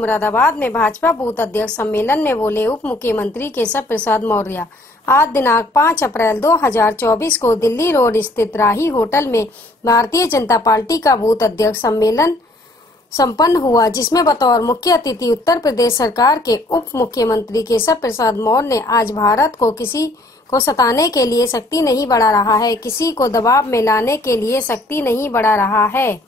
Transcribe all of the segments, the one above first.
मुरादाबाद में भाजपा बूथ अध्यक्ष सम्मेलन में बोले उप मुख्यमंत्री केशव प्रसाद मौर्य। आज दिनांक 5 अप्रैल 2024 को दिल्ली रोड स्थित राही होटल में भारतीय जनता पार्टी का बूथ अध्यक्ष सम्मेलन संपन्न हुआ, जिसमें बतौर मुख्य अतिथि उत्तर प्रदेश सरकार के उप मुख्यमंत्री केशव प्रसाद मौर्य ने आज भारत को किसी को सताने के लिए शक्ति नहीं बढ़ा रहा है, किसी को दबाव में लाने के लिए शक्ति नहीं बढ़ा रहा है।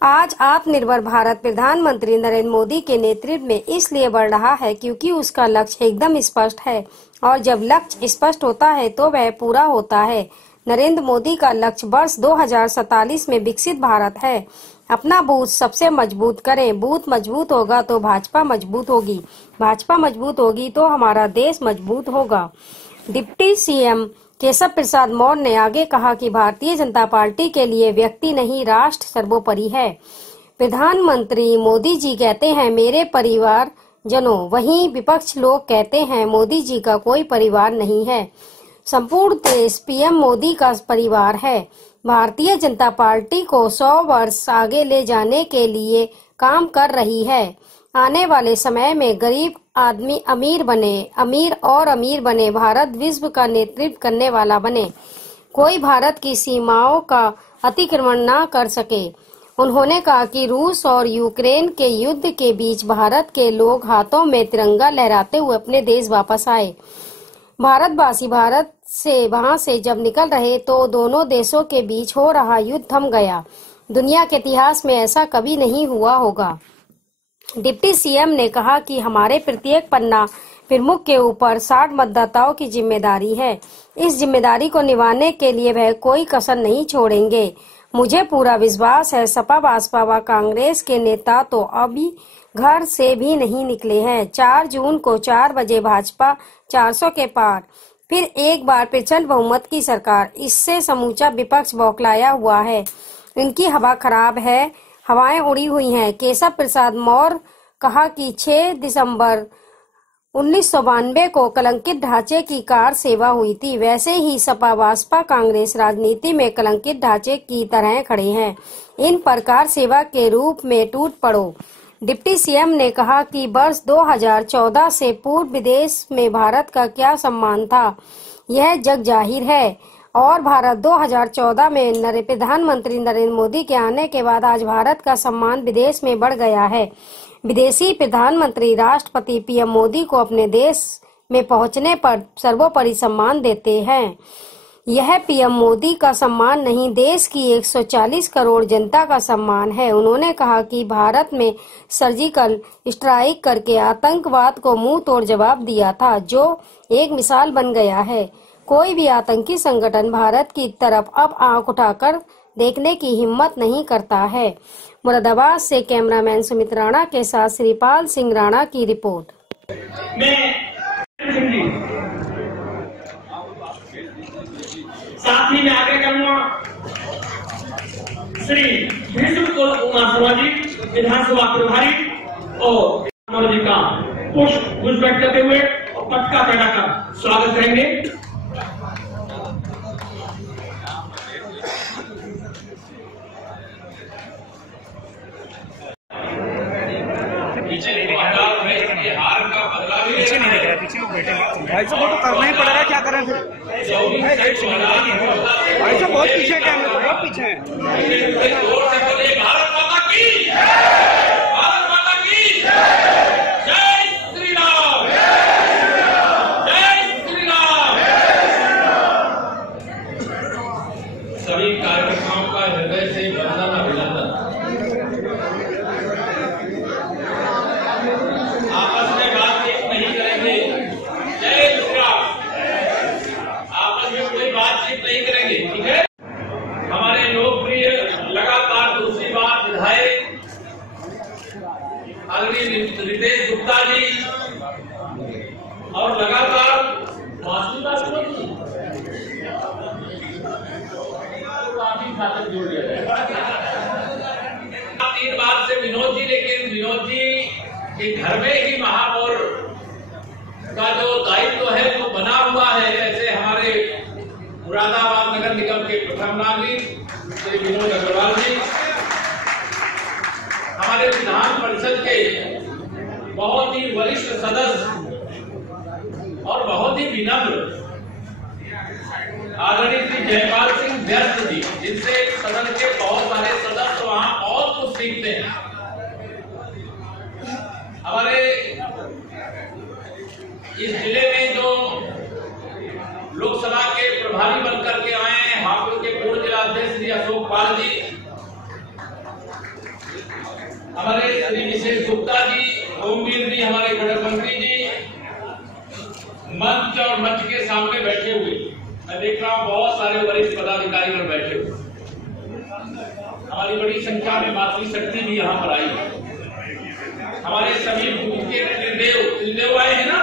आज आत्मनिर्भर भारत प्रधानमंत्री नरेंद्र मोदी के नेतृत्व में इसलिए बढ़ रहा है क्योंकि उसका लक्ष्य एकदम स्पष्ट है, और जब लक्ष्य स्पष्ट होता है तो वह पूरा होता है। नरेंद्र मोदी का लक्ष्य वर्ष 2047 में विकसित भारत है। अपना बूथ सबसे मजबूत करें। बूथ मजबूत होगा तो भाजपा मजबूत होगी, भाजपा मजबूत होगी तो हमारा देश मजबूत होगा। डिप्टी सीएम केशव प्रसाद मौर्य ने आगे कहा कि भारतीय जनता पार्टी के लिए व्यक्ति नहीं, राष्ट्र सर्वोपरि है। प्रधानमंत्री मोदी जी कहते हैं मेरे परिवार जनों, वहीं विपक्ष लोग कहते हैं मोदी जी का कोई परिवार नहीं है। संपूर्ण देश पीएम मोदी का परिवार है। भारतीय जनता पार्टी को 100 वर्ष आगे ले जाने के लिए काम कर रही है। आने वाले समय में गरीब आदमी अमीर बने, अमीर और अमीर बने, भारत विश्व का नेतृत्व करने वाला बने, कोई भारत की सीमाओं का अतिक्रमण न कर सके। उन्होंने कहा कि रूस और यूक्रेन के युद्ध के बीच भारत के लोग हाथों में तिरंगा लहराते हुए अपने देश वापस आए। भारतवासी भारत से वहां से जब निकल रहे तो दोनों देशों के बीच हो रहा युद्ध थम गया। दुनिया के इतिहास में ऐसा कभी नहीं हुआ होगा। डिप्टी सीएम ने कहा कि हमारे प्रत्येक पन्ना प्रमुख के ऊपर 60 मतदाताओं की जिम्मेदारी है। इस जिम्मेदारी को निभाने के लिए वह कोई कसर नहीं छोड़ेंगे। मुझे पूरा विश्वास है सपा, बसपा व कांग्रेस के नेता तो अभी घर से भी नहीं निकले हैं। 4 जून को 4 बजे भाजपा 400 के पार, फिर एक बार प्रचंड बहुमत की सरकार। इससे समूचा विपक्ष बौखलाया हुआ है। इनकी हवा खराब है, हवाएं उड़ी हुई हैं। केशव प्रसाद मौर्य कहा कि 6 दिसंबर 1992 को कलंकित ढांचे की कार सेवा हुई थी, वैसे ही सपा, बसपा, कांग्रेस राजनीति में कलंकित ढांचे की तरह खड़े हैं। इन पर कार सेवा के रूप में टूट पड़ो। डिप्टी सीएम ने कहा कि वर्ष 2014 से पूर्व विदेश में भारत का क्या सम्मान था, यह जग जाहिर है। और भारत 2014 में प्रधानमंत्री नरेंद्र मोदी के आने के बाद आज भारत का सम्मान विदेश में बढ़ गया है। विदेशी प्रधानमंत्री राष्ट्रपति पीएम मोदी को अपने देश में पहुंचने पर सर्वोपरि सम्मान देते हैं। यह पीएम मोदी का सम्मान नहीं, देश की 140 करोड़ जनता का सम्मान है। उन्होंने कहा कि भारत में सर्जिकल स्ट्राइक करके आतंकवाद को मुंह तोड़ जवाब दिया था, जो एक मिसाल बन गया है। कोई भी आतंकी संगठन भारत की तरफ अब आंख उठाकर देखने की हिम्मत नहीं करता है। मुरादाबाद से कैमरामैन सुमित राणा के साथ श्रीपाल सिंह राणा की रिपोर्ट। साथ ही मैं आगे करूंगा श्री भीष्म कुमार जी विधानसभा प्रभारी और जी का पुष्प व्यक्त करते हुए और पटका चढ़ाकर स्वागत करेंगे। पीछे नहीं दिख रहा, पीछे बैठे भाई साहब, वो तो करना ही पड़ेगा, क्या करें फिर। भाई साहब बहुत पीछे, कैमरे तो बहुत पीछे है। भारत माता की, भारत माता की जय श्री राम, जय श्री राम। सभी कार्यकर्ताओं का हृदय से वंदन अभिनंदन। आपस में बातचीत नहीं करेंगे, जय श्री राम। आपस में कोई बातचीत नहीं करेंगे, ठीक है। हमारे लोकप्रिय लगातार दूसरी बार विधायक आदरणीय रितेश गुप्ता जी और लगातार काफी खातर जोड़ दिया 3 बार से विनोद जी, लेकिन विनोद जी के घर में ही महापौर का जो दायित्व है वो बना हुआ है। ऐसे हमारे मुरादाबाद नगर निगम के प्रथम नागरिक श्री विनोद अग्रवाल जी, हमारे विधान परिषद के वरिष्ठ सदस्य और बहुत ही विनम्र आदरणीय श्री जयपाल सिंह व्यस्त जी, जिनसे सदन के बहुत सारे सदस्य वहां बहुत कुछ सीखते हैं। हमारे इस जिले में जो लोकसभा के प्रभारी बनकर के आए हैं, हापुड़ के पूर्व जिला अध्यक्ष श्री अशोक पाल जी, हमारे श्री विशेष गुप्ता जी, ओमवीर जी, हमारे घटक मंत्री जी मंच और मंच के सामने बैठे हुए, मैं देख रहा हूं बहुत सारे वरिष्ठ पदाधिकारी पर बैठे हुए। हमारी बड़ी संख्या में मातृशक्ति भी यहाँ पर आई है। हमारे सभी बूथ के त्रिदेव आए हैं ना,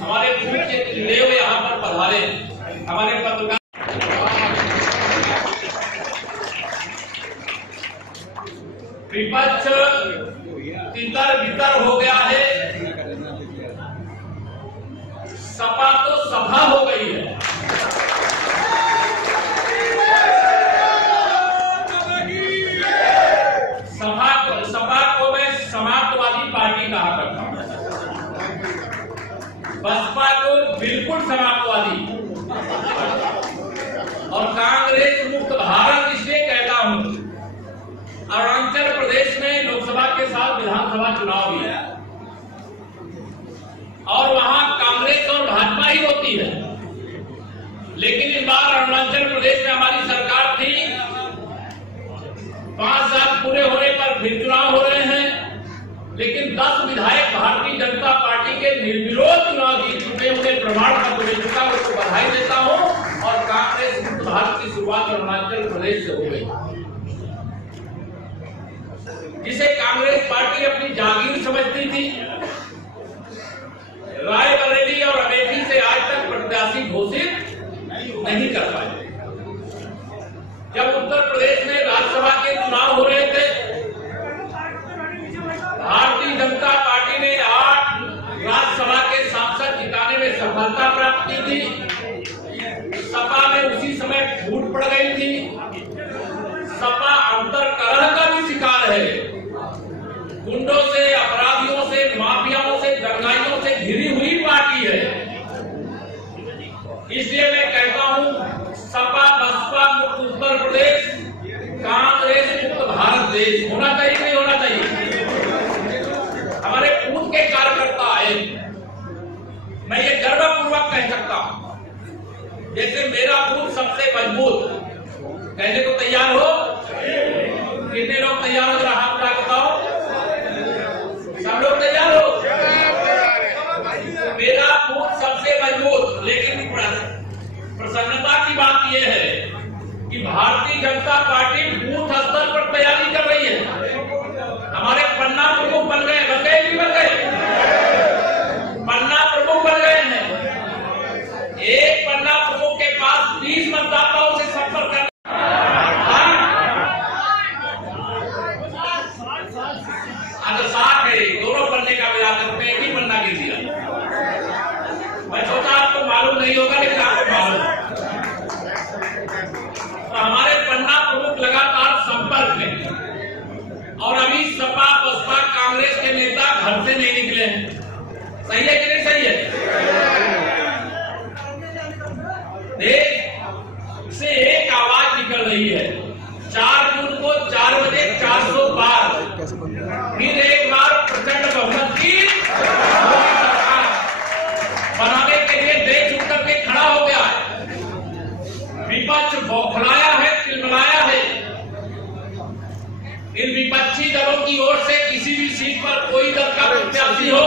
हमारे बूथ के त्रिदेव यहाँ पर पधारे हैं। हमारे पत्रकार विपक्ष तितर बितर हो गया है, सपा तो सभा हो गई है। सपा को मैं समाजवादी पार्टी कहा करता हूं, बसपा को बिल्कुल समाजवादी, और कांग्रेस मुक्त भारत इसलिए कहता हूं, अरुणाचल प्रदेश में लोकसभा के साथ विधानसभा चुनाव भी है और वहां कांग्रेस और भाजपा ही होती है, लेकिन इस बार अरुणाचल प्रदेश में हमारी सरकार थी। 5 साल पूरे होने पर फिर चुनाव हो रहे हैं, लेकिन 10 विधायक भारतीय जनता पार्टी के निर्विरोध चुनाव जीत चुके, उन्हें प्रमाण पत्र मिल चुका, उसको बधाई देता हूं। और कांग्रेस मुक्त भारत की शुरुआत अरुणाचल प्रदेश से हो गई, जिसे कांग्रेस पार्टी अपनी जागीर समझती थी। रायबरेली और अमेठी से आज तक प्रत्याशी घोषित नहीं कर पाए। जब उत्तर प्रदेश में राज्यसभा के चुनाव हो रहे थे, भारतीय जनता पार्टी ने 8 राज्यसभा के सांसद जिताने में सफलता प्राप्त की थी। सपा में उसी समय फूट पड़ गई थी। सपा अंतरकलह का भी शिकार है, गुंडों से, अपराधियों से, माफियाओं से, दंगाइयों से घिरी हुई पार्टी है। इसलिए मैं कहता हूं, सपा बसपा मुक्त उत्तर प्रदेश, कांग्रेस मुक्त भारत देश होना चाहिए, नहीं होना चाहिए। हमारे बूथ के कार्यकर्ता आए, मैं ये गर्वपूर्वक कह सकता हूं, जैसे मेरा बूथ सबसे मजबूत, कहने को तैयार हो? कितने लोग तैयार हो? जरा हाथ उठा के बताओ, सब लोग तैयार हो? मेरा बूथ सबसे मजबूत, लेकिन प्रसन्नता की बात यह है कि भारतीय जनता पार्टी बूथ स्तर पर तैयारी कर रही है। हमारे पन्ना प्रमुख बन गए, बन गए, पन्ना प्रमुख बन गए हैं। एक पन्ना प्रमुख के पास 30 मतदाताओं से संपर्क करना, अगर 60 है, दोनों पन्ने का मिला करते एक ही पन्ना गिर दिया। मैं सोचा आपको मालूम नहीं होगा, लेकिन आपको मालूम। तो हमारे पन्ना प्रमुख लगातार संपर्क में, और अभी सपा बसपा कांग्रेस के नेता घर से नहीं निकले हैं। सही है कि नहीं सही है? देश से एक आवाज निकल रही है। 4 जून को 4 बजे 400 पार, फिर एक बार प्रचंड बहुमत की सरकार बनाने के लिए देश उठ करके खड़ा हो गया है। विपक्ष बौखलाया है, तिलमिलाया है। इन विपक्षी दलों की ओर से किसी भी सीट पर कोई दल का प्रत्याशी हो,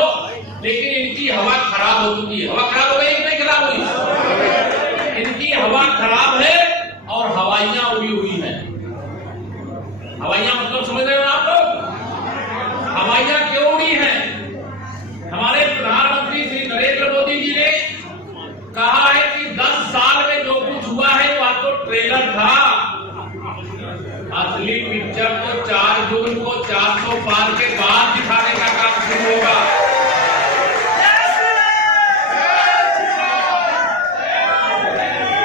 लेकिन इनकी हवा खराब हो चुकी है। हवा खराब हो गई कि नहीं खराब हुई? इनकी हवा खराब है और हवाइयां उड़ी हुई हैं। हवाइयां मतलब समझ रहे हो आप लोग? हवाइयां क्यों उड़ी हैं? हमारे प्रधानमंत्री श्री नरेंद्र मोदी जी ने कहा है कि 10 साल में जो कुछ हुआ है वह तो ट्रेलर था, असली पिक्चर को 4 जून को 400 पार के बाद दिखाने का काम शुरू होगा।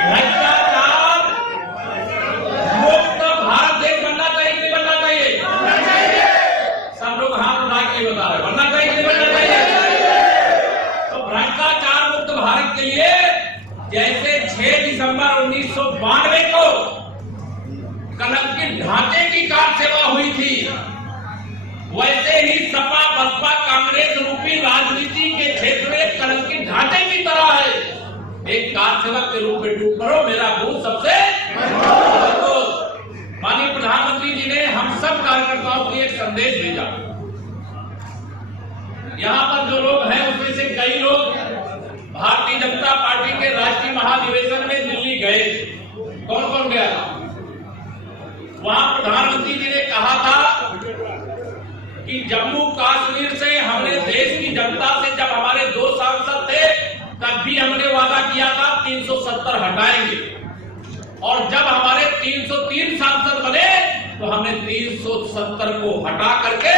भ्रष्टाचार मुक्त भारत देश बनना चाहिए, नहीं बनना चाहिए? सब लोग हाथ उठा के बता रहे, बनना चाहिए। वैसे ही सपा बसपा कांग्रेस रूपी राजनीति के क्षेत्र में कलंकित ढांचे की तरह है। एक कारसेवक के रूप में डूब पड़ो, मेरा बूथ सबसे माननीय प्रधानमंत्री जी ने हम सब कार्यकर्ताओं को एक संदेश भेजा। यहाँ पर जो लोग हैं उसमें से कई लोग भारतीय जनता पार्टी के राष्ट्रीय महाधिवेशन में दिल्ली गए। कौन कौन गया था? वहां प्रधानमंत्री जी ने कहा था कि जम्मू कश्मीर से हमने देश की जनता से, जब हमारे 2 सांसद थे तब भी हमने वादा किया था 370 हटाएंगे, और जब हमारे 303 सांसद बने तो हमने 370 को हटा करके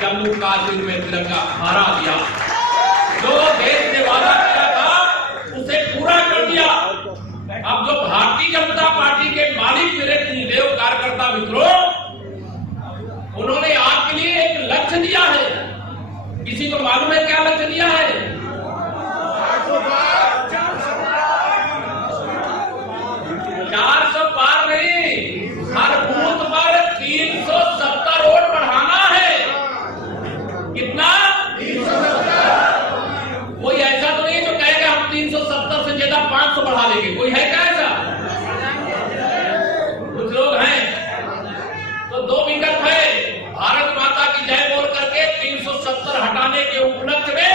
जम्मू कश्मीर में तिरंगा फहरा दिया। जो देश ने वादा किया था उसे पूरा कर दिया। अब जो भारतीय जनता पार्टी के मालिक मेरे देव कार्यकर्ता मित्रों, उन्होंने आपके लिए एक लक्ष्य दिया है। किसी को मालूम है क्या लक्ष्य दिया है? 400 पार नहीं, हर बूथ पर 370 रोड बढ़ाना है। कितना? 370। कोई ऐसा तो नहीं जो कहेगा हम 370 से ज्यादा 500 बढ़ा देंगे। कोई है क्या ऐसा? कुछ लोग हैं। तो 2 विकल्प है, भारत माता की जय बोल करके 370 हटाने के उपलक्ष्य में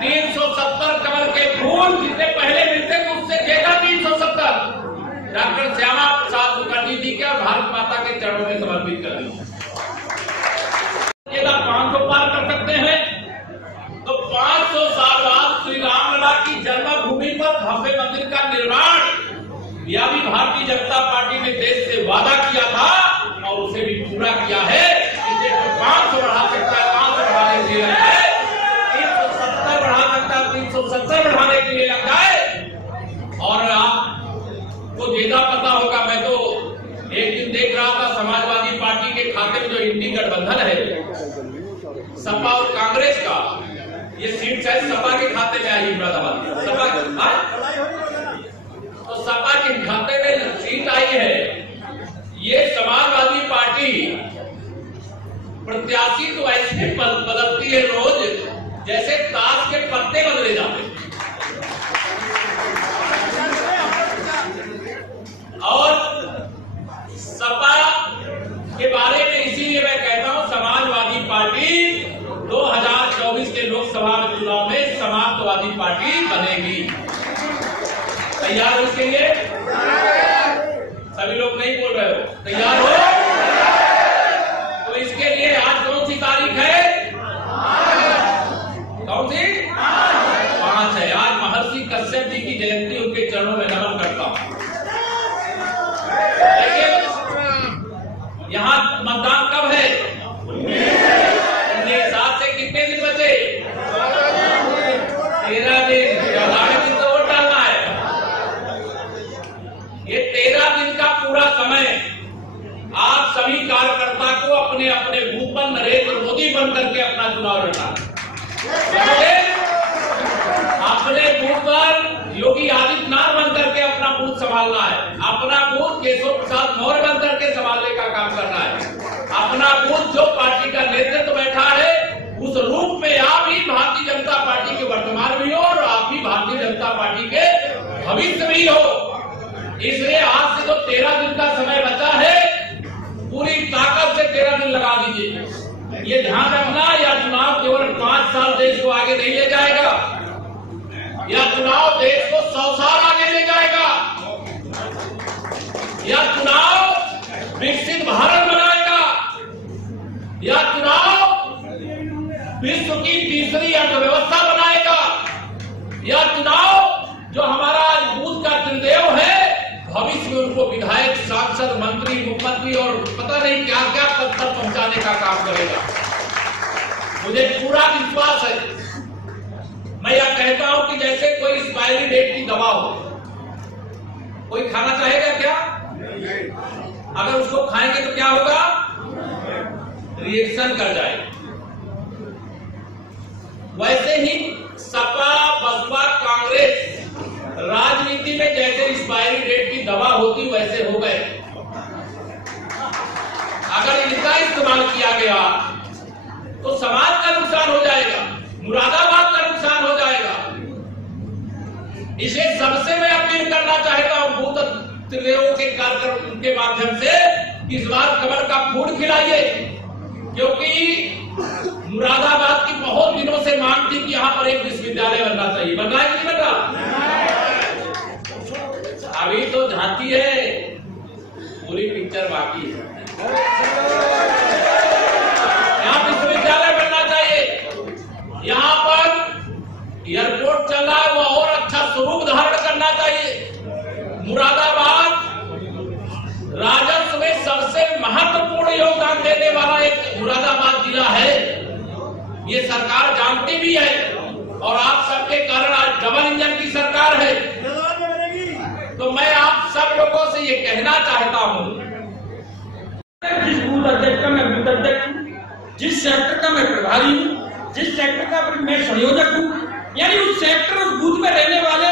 370 कमल के फूल जितने पहले मिलते थे उससे ज्यादा 370 डॉक्टर श्यामा प्रसाद मुखर्जी जी के भारत माता के चरणों में समर्पित कर दी। 500 पार कर सकते हैं तो 500 साल बाद श्री रामलला की जन्मभूमि पर भव्य मंदिर का निर्माण यह भी भारतीय जनता पार्टी ने देश से वादा किया था और उसे भी पूरा किया है। इसे तो 500 बढ़ा सकता है, 500 बढ़ाने के लिए लग जाए, 370 बढ़ा सकता है, 370 बढ़ाने के लिए लग जाए। और आपको ज्यादा पता होगा, मैं तो एक दिन देख रहा था समाजवादी पार्टी के खाते में जो इंडी गठबंधन है सपा और कांग्रेस का, ये सीट शायद सपा के खाते में आई मुरादाबाद। तो सपा के खाते में सीट आई है। ये समाजवादी पार्टी प्रत्याशी तो ऐसे बदलती है रोज जैसे ताश के पत्ते बदले जाते हैं। और सपा के बारे में इसीलिए मैं कहता हूं समाजवादी पार्टी 2024 के लोकसभा चुनाव में समाजवादी पार्टी बनेगी। तैयार हो इसके लिए? सभी लोग नहीं बोल रहे हो, तैयार हो? तो इसके लिए आज कौन सी तारीख है? कौन सी? 5 है। आज महर्षि कश्यप जी की जयंती, उनके चरणों में नमन करता हूं। यहाँ मतदान कब है? 19 से कितने दिन बचे? 13 दिन। 11 दिन तो वोट डालना है। ये 13 दिन का पूरा समय आप सभी कार्यकर्ता को अपने अपने बूथ पर नरेंद्र मोदी बन करके अपना चुनाव लड़ना है। अपने बूथ पर योगी आदित्यनाथ बन करके अपना बूथ संभालना है। अपना बूथ केशव प्रसाद मौर्य बन करके संभालने का काम करना है। अपना बूथ जो पार्टी का नेतृत्व बैठा है उस रूप में आप ही भारतीय जनता पार्टी के वर्तमान में हो और आप ही भारतीय जनता पार्टी के भविष्य में ही हो। इसलिए आज से जो 13 दिन का समय बचा है, पूरी ताकत से 13 दिन लगा दीजिए। ये ध्यान रखना, यह चुनाव केवल 5 साल देश को आगे नहीं ले जाएगा, यह चुनाव देश को 100 साल आगे ले जाएगा। यह चुनाव विकसित भारत बनाएगा। यह चुनाव विश्व की तीसरी अर्थव्यवस्था बनाएगा। यह चुनाव जो हमारा बूथ का त्रिदेव है, भविष्य में उनको विधायक, सांसद, मंत्री, मुख्यमंत्री और पता नहीं क्या क्या पद तक पहुंचाने का काम करेगा। मुझे पूरा विश्वास है। मैं यह कहता हूं कि जैसे कोई एक्सपायरी डेट की दवा हो, कोई खाना चाहेगा क्या? अगर उसको खाएंगे तो क्या होगा? रिएक्शन कर जाएगा। वैसे ही सपा, बसपा, कांग्रेस राजनीति में जैसे एक्सपायरी डेट की दवा होती वैसे हो गए। अगर इनका इस्तेमाल किया गया तो समाज का नुकसान हो जाएगा, मुरादाबाद का नुकसान हो जाएगा। इसे सबसे मैं अपील करना चाहता हूं बूथ त्रिलों के कार्यक्रम के माध्यम से, इस बार कमल का फूल खिलाइए, क्योंकि मुरादाबाद की बहुत दिनों से मांग थी कि यहाँ पर एक विश्वविद्यालय बनना चाहिए। बन रहा है कि नहीं बन रहा? अभी तो झांकी है, पूरी पिक्चर बाकी है। यहाँ विश्वविद्यालय बनना चाहिए, यहाँ पर एयरपोर्ट चला है वो और अच्छा स्वरूप धारण करना चाहिए। मुरादाबाद राजस्व में सबसे महत्वपूर्ण योगदान देने वाला एक मुरादाबाद जिला है, ये सरकार जानती भी है, और आप सबके कारण आज डबल इंजन की सरकार है। तो मैं आप सब लोगों से ये कहना चाहता हूं, जिस बूथ अध्यक्ष का मैं बूथ अध्यक्ष हूं, जिस सेक्टर का मैं प्रभारी हूं, जिस सेक्टर का मैं संयोजक हूं, यानी उस सेक्टर उस बूथ में रहने वाले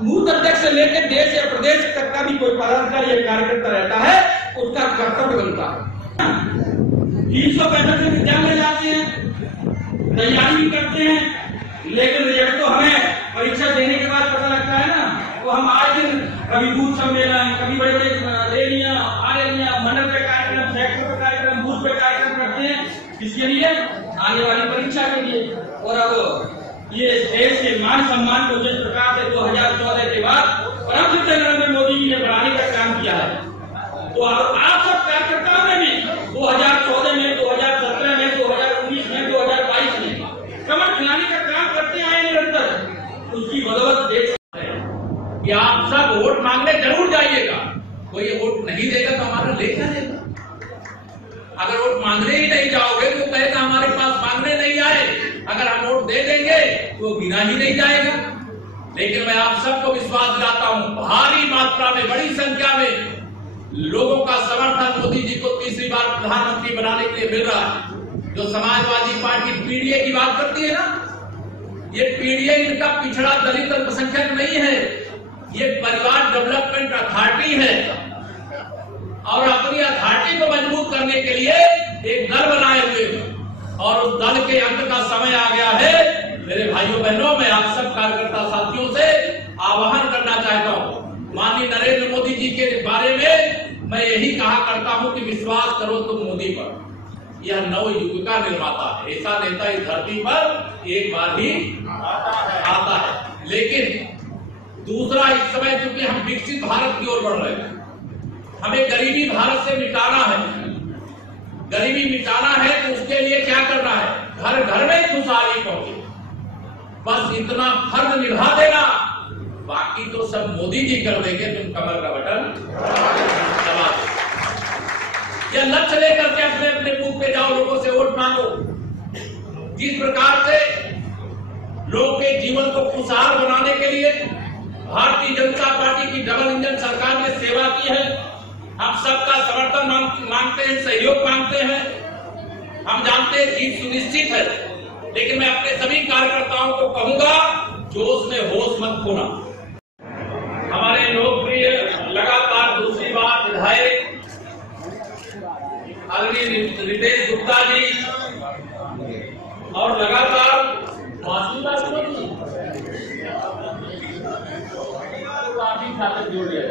बूथ अध्यक्ष से लेकर देश या प्रदेश तक का भी कोई पदाधिकारी या कार्यकर्ता रहता है, उसका कर्तव्य बनता है। 365 दिन विद्यालय जाते हैं, तैयारी भी करते हैं, लेकिन रिजल्ट तो हमें परीक्षा देने के बाद पता लगता है ना। तो हम आज दिन कभी बूथ सम्मेलन, कभी बड़े बड़े रैलियां, मंडल पे कार्यक्रम, सेक्टर पे कार्यक्रम, बूथ पे कार्यक्रम करते हैं, किसके लिए? आने वाली परीक्षा के लिए। और अब ये देश के मान सम्मान को जिस प्रकार से 2014 के बाद परम पूज्य नरेंद्र मोदी जी ने बढ़ाने का काम किया है, तो आप सब कार्यकर्ताओं ने भी 2014 में, 2017 में, 2019 में, 2022 में कमर खिलाने का काम करते आए निरंतर। उसकी बदौलत देख कि आप सब वोट मांगने जरूर जाइएगा। कोई वोट नहीं देगा तो हमारा लेकर जाएगा। अगर वोट मांगने ही नहीं जाओगे तो कहेगा हमारे पास मांगने नहीं आए, अगर हम वोट दे देंगे तो गिना ही नहीं जाएगा। लेकिन मैं आप सबको विश्वास दिलाता हूं, भारी मात्रा में, बड़ी संख्या में लोगों का समर्थन मोदी जी को तीसरी बार प्रधानमंत्री बनाने के लिए मिल रहा है। जो समाजवादी पार्टी पीडीए की बात करती है ना, ये पीडीए इनका पिछड़ा दलित अल्पसंख्यक नहीं है, ये परिवार डेवलपमेंट अथॉरिटी है, और अपनी अथॉरिटी को मजबूत करने के लिए एक दल बनाए हुए हैं, और उस दल के अंत का समय आ गया है। मेरे भाइयों बहनों, मैं आप सब कार्यकर्ता साथियों से आह्वान करना चाहता हूं, माननीय नरेंद्र मोदी जी के बारे में मैं यही कहा करता हूं कि विश्वास करो तुम मोदी पर। यह नव युग का निर्माता है, ऐसा नेता इस धरती पर एक बार ही आता है। लेकिन दूसरा, इस समय क्योंकि हम विकसित भारत की ओर बढ़ रहे हैं, हमें गरीबी भारत से मिटाना है। गरीबी मिटाना है तो उसके लिए क्या करना है? घर घर में खुशहाली पहुंचे, बस इतना फर्ज निभा देना, बाकी तो सब मोदी जी कर देंगे। तुम कमर का बटन दबा दो, यह लक्ष्य लेकर के अपने अपने बूथ पे जाओ, लोगों से वोट मांगो। जिस प्रकार से लोग के जीवन को खुशहाल बनाने के लिए भारतीय जनता पार्टी की डबल इंजन सरकार ने सेवा की है, हम सबका समर्थन मांगते हैं, सहयोग मांगते हैं। हम जानते हैं जीत सुनिश्चित है, लेकिन मैं अपने सभी कार्यकर्ताओं को कहूंगा, जोश में होश मत खोना। हमारे लोकप्रिय लगातार दूसरी बार विधायक आदरणीय रितेश गुप्ता जी और लगातार जोड़ लिया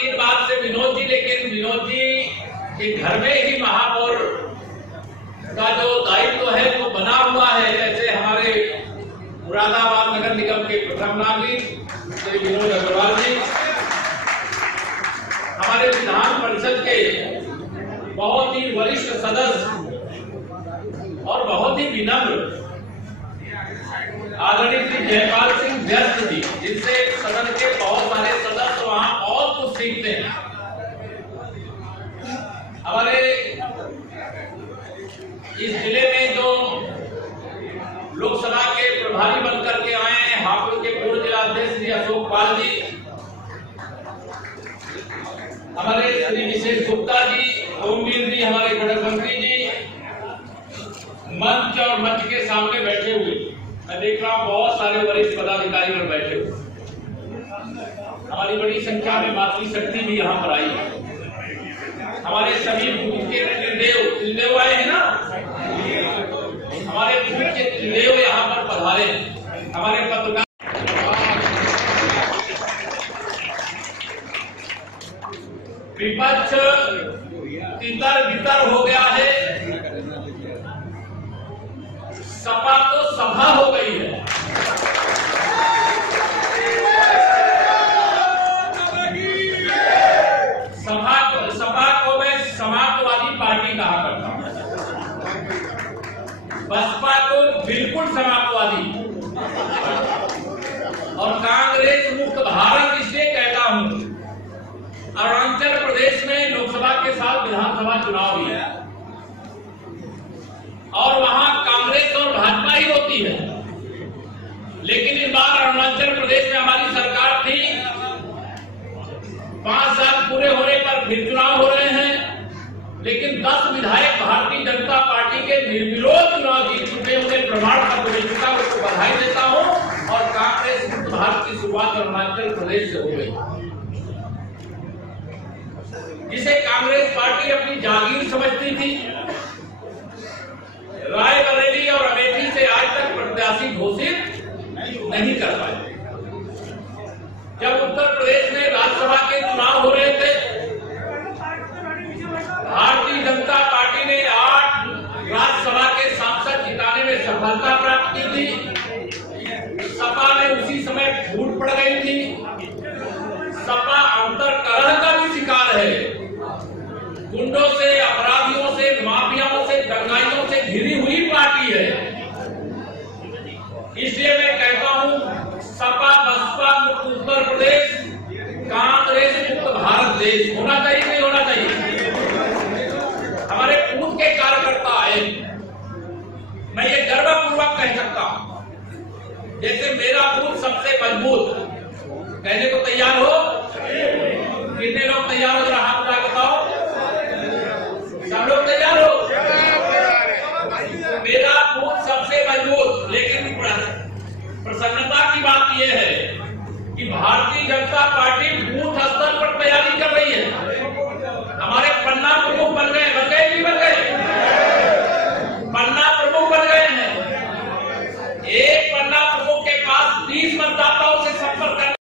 तीन बात से विनोद जी, लेकिन विनोद जी के घर में ही महापौर का जो दायित्व है वो बना हुआ है। जैसे हमारे मुरादाबाद नगर निगम के प्रथम नागरिक श्री विनोद अग्रवाल जी, हमारे विधान परिषद के बहुत ही वरिष्ठ सदस्य और बहुत ही विनम्र आदरणीय श्री जयपाल सिंह व्यस्त जी, जिनसे सदन के बहुत सारे सदस्य वहां बहुत कुछ सीखते हैं। हमारे इस जिले में जो लोकसभा के प्रभारी बनकर के आए हैं, हापुड़ के पूर्व जिलाध्यक्ष श्री अशोक पाल जी, हमारे श्री विशेष गुप्ता जी, ओमवीर जी, हमारे घटक मंत्री जी मंच और मंच के सामने बैठे हुए, मैं देख रहा हूं बहुत सारे वरिष्ठ पदाधिकारी लोग बैठे हुए। हमारी बड़ी संख्या में मातृशक्ति भी यहाँ पर आई है। हमारे सभी बूथ के त्रिदेव आए हैं ना, हमारे बूथ के त्रिदेव यहाँ पर पधारे हैं। हमारे पत्रकार विपक्ष तितर बितर हो गया है, सपा तो सभा हो गई है। सपा को मैं समाजवादी पार्टी कहा करता हूं, बसपा को बिल्कुल समाजवादी, और कांग्रेस मुक्त भारत इसलिए कहता हूं, अरुणाचल प्रदेश में लोकसभा के साथ विधानसभा चुनाव हुई है और वहां कांग्रेस और भाजपा ही होती है, लेकिन इस बार अरुणाचल प्रदेश में हमारी सरकार थी। 5 साल पूरे होने पर फिर चुनाव हो रहे हैं, लेकिन 10 विधायक भारतीय जनता पार्टी के निर्विरोध चुनाव जीत चुके, उन्हें प्रमाण पत्र मिल चुका, उसको बधाई देता हूं। और कांग्रेस मुक्त भारत की शुरुआत अरुणाचल प्रदेश से हो गई, जिसे कांग्रेस पार्टी अपनी जागीर समझती थी। रायबरेली और अमेठी से आज तक प्रत्याशी घोषित नहीं कर पाए। जब उत्तर प्रदेश में राज्यसभा के चुनाव हो रहे थे, भारतीय जनता पार्टी ने 8 राज्यसभा के सांसद जिताने में सफलता प्राप्त की थी। सपा में उसी समय फूट पड़ गई थी। सपा अंतरकलह का भी शिकार है, गुंडों से, अपराधियों से, माफियाओं से, दंगाइयों से घिरी हुई पार्टी है। इसलिए मैं कहता हूं, सपा बसपा मुक्त उत्तर प्रदेश, कांग्रेस मुक्त भारत देश होना चाहिए, नहीं होना चाहिए। हमारे बूथ के कार्यकर्ता आए, मैं ये गर्वपूर्वक कह सकता हूं, जैसे मेरा बूथ सबसे मजबूत, कहने को तैयार हो? कितने लोग तैयार हो? जरा हाथ उठा बताओ। सब लोग तैयार हो? मेरा बूथ सबसे मजबूत, लेकिन प्रसन्नता की बात यह है कि भारतीय जनता पार्टी बूथ स्तर पर तैयारी कर रही है। हमारे पन्ना प्रमुख बन गए, बन गए नहीं बन गए? पन्ना प्रमुख बन गए हैं। एक पन्ना प्रमुख के पास 30 मतदाताओं से संपर्क करना,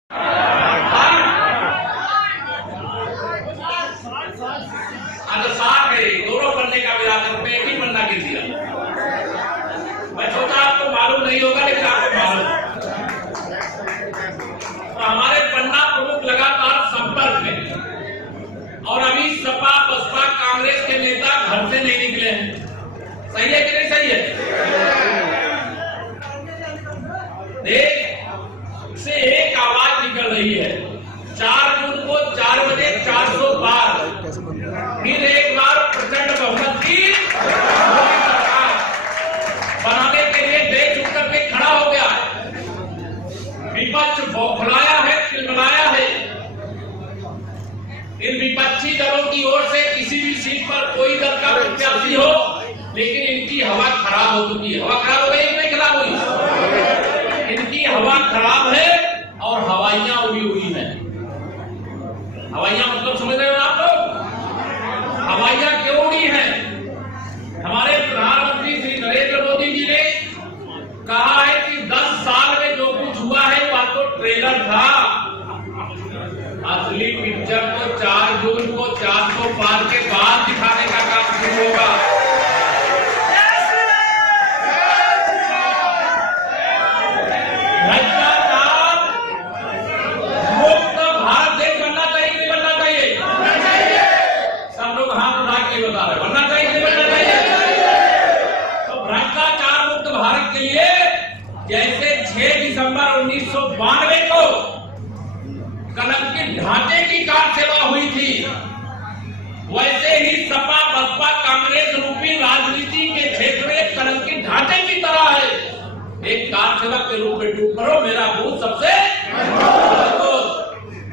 अगर 60 है, दोनों पन्ने का मिलाकर एक ही पन्ना गिर दिया। मैं सोचा आपको मालूम नहीं होगा, लेकिन आपको मालूम। तो हमारे पन्ना प्रमुख लगातार संपर्क में, और अभी सपा बसपा कांग्रेस के नेता घर से नहीं निकले हैं। सही है कि नहीं सही है? देश से एक आवाज निकल रही है। 4 जून को 4 बजे 400 पार, फिर एक बार प्रचंड बहुमत की सरकार बनाने के लिए देश उठ करके खड़ा हो गया है। विपक्ष बौखलाया है, चिल्लाया है। इन विपक्षी दलों की ओर से किसी भी सीट पर कोई दल का प्रत्याशी हो, लेकिन इनकी हवा खराब हो चुकी है। हवा खराब हो गई, नहीं खराब हुई? इनकी हवा खराब है और हवाइयां उड़ी हुई हैं। हवाइयां मतलब समझ रहे हो आप लोग? हवाइयां क्यों उड़ी हैं? हमारे प्रधानमंत्री श्री नरेंद्र मोदी जी ने कहा है कि 10 साल में जो कुछ हुआ है वह तो ट्रेलर था, असली पिक्चर तो 4 जून को 400 पार के बाद दिखाने का काम शुरू होगा। भ्रष्टाचार मुक्त भारत देश बनना चाहिए, नहीं बनना चाहिए? सब लोग हाथ उठा के बता रहे, बनना चाहिए, नहीं बनना चाहिए? तो भ्रष्टाचार मुक्त भारत के लिए जैसे 6 दिसंबर 1992 को कलंकित ढांचे की कार सेवा हुई थी, वैसे ही सपा बसपा कांग्रेस रूपी राजनीति के क्षेत्र में कलंकित ढांचे की तरह है। एक कार सेवक के रूप में टूट करो, मेरा बूथ सबसे मजबूत।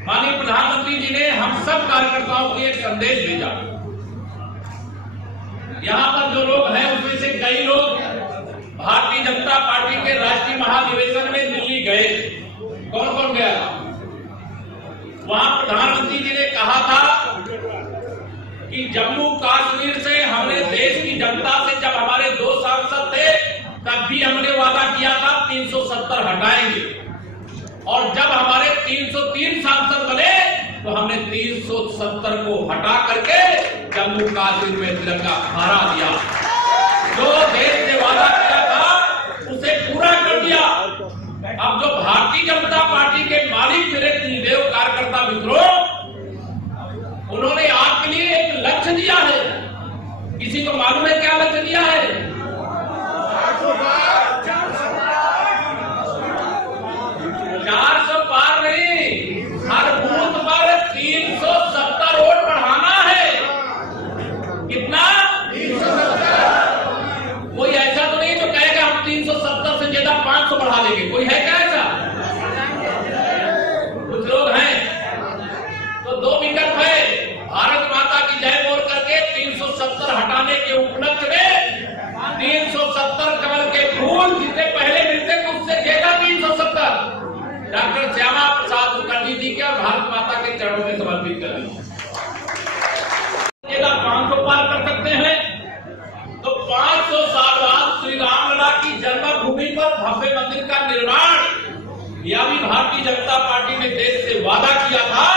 माननीय प्रधानमंत्री जी ने हम सब कार्यकर्ताओं को एक संदेश भेजा। यहाँ पर जो लोग हैं उसमें से कई लोग भारतीय जनता पार्टी के राष्ट्रीय महाधिवेशन में दिल्ली गए। कौन कौन गया? वहां प्रधानमंत्री जी ने कहा था कि जम्मू कश्मीर से हमने देश की जनता से, जब हमारे 2 सांसद थे तब भी हमने वादा किया था 370 हटाएंगे, और जब हमारे 303 सांसद बने तो हमने 370 को हटा करके जम्मू कश्मीर में तिरंगा फहरा दिया। जो देश ने वादा किया था उसे पूरा कर दिया। अब जो भारतीय जनता पार्टी के मालिक मेरे देव कार्यकर्ता मित्रों, उन्होंने आपके लिए एक लक्ष्य दिया है। किसी को मालूम है क्या लक्ष्य दिया है? 400 पार नहीं, हर बूथ पर 370 वोट बढ़ाना है। कितना? 370। कोई ऐसा तो नहीं जो कहेगा हम 370 से ज्यादा 500 बढ़ा लेंगे, कोई है क्या ऐसा? कुछ लोग हैं। तो 2 विकल्प है, भारत माता की जय बोल करके 370 हटाने के उपलक्ष्य में 370 कमल के फूल जितने पहले मिलते थे उससे ज्यादा 370 डॉक्टर श्यामा प्रसाद मुखर्जी जी के और भारत माता के चरणों में समर्पित कर दी। 500 पार कर सकते हैं तो 500 साल बाद श्री रामलला की जन्मभूमि पर भव्य मंदिर का निर्माण, यह भी भारतीय जनता पार्टी ने देश से वादा किया था